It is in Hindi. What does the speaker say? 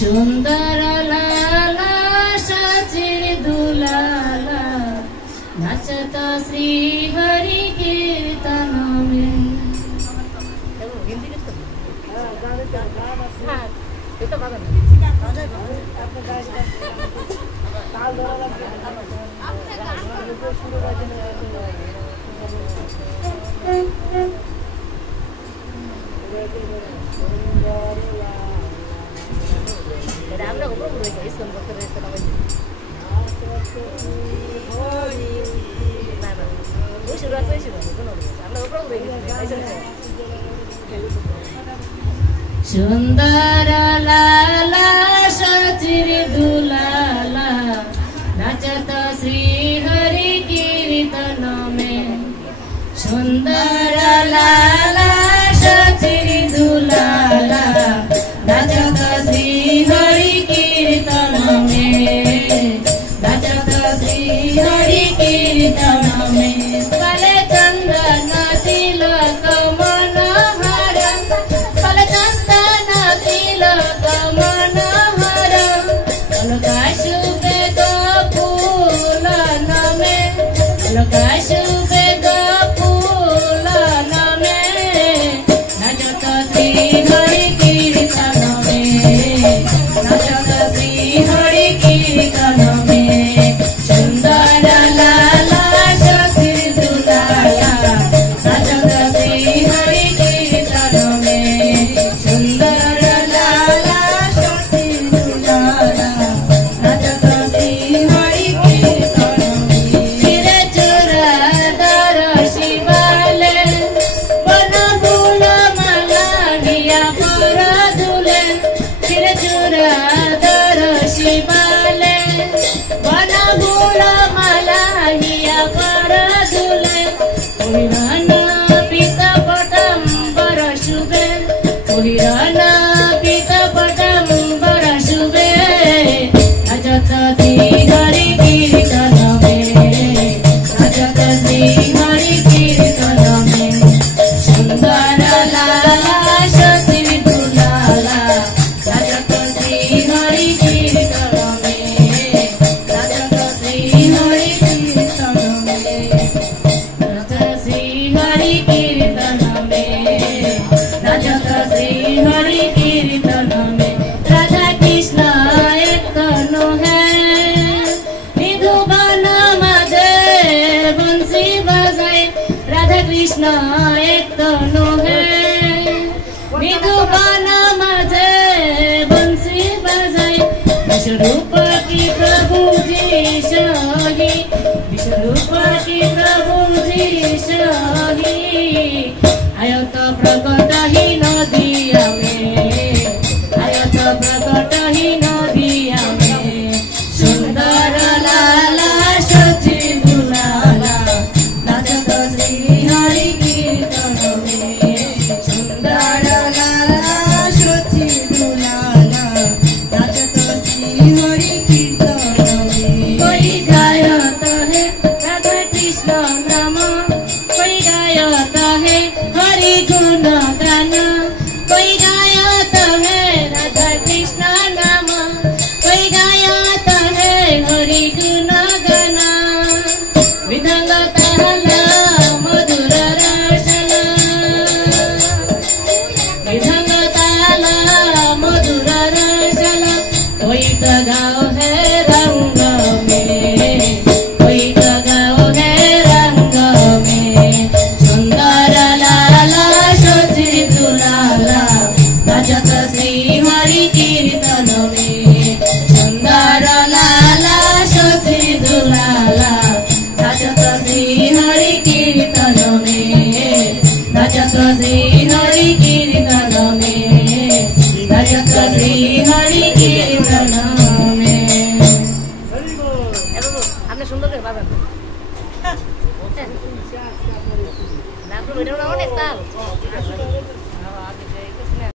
सुंदर लाला सचिर दुलाला नाचता श्री हरि कीर्तन में। सुंदर लाला सचिर दुलाला नाचता श्री हरि कीर्तन में। सुंदर लाला सचिर दुलाला नाचता श्री हरि कीर्तन में। नाचता श्री हरि कीर्तन में। काले चंदन तिलक मनोहर, काले चंदन तिलक मनोहर, अलका सुबेद फूलन में, अलका सुबेद फूलन में। नाचता श्री हरि कीर्तन में। नाचता श्री हरि कीर्तन में। सुंदर लाला सचिर दुलाला नाचता श्री हरि कीर्तन में। सुंदर लाला सचिर दुलाला नाचता श्री हरि कीर्तन में। चिरे चूड़ाधर शिवाले बन फूल माला हिया पर दुले। चिरे चूड़ाधर शिवाले बन फूल माला हिया पर दुले। ओहिराना पीता पटंबर शुभे, ओहिराना पीता पटंबर शुभे। नाचता श्री हरि कीर्तन में। नाचता श्री हरि कीर्तन में। सुंदर लाला सचिर दुलाला नाचता श्री हरि कीर्तन में। नाचता श्री हरि कीर्तन में। नाचता श्री हरि कीर्तन में। नाचता श्री हरि कीर्तन में। राधा कृष्ण एक तनु है, निधुवन माझे बंसी बजाए। राधा कृष्ण एक तनु है, निधुवन माझे बंसी बजाए। विश्वरूप की प्रभु जी सही, विश्वरूप की प्रभु जी सही। आयो तो प्रकट ही नदिया में, आयो तो प्रकट ही नदिया में। सुंदर कीर्तन में। आपने सुंदर कर बाबा ना आपको वीडियो बनाओ ना ताल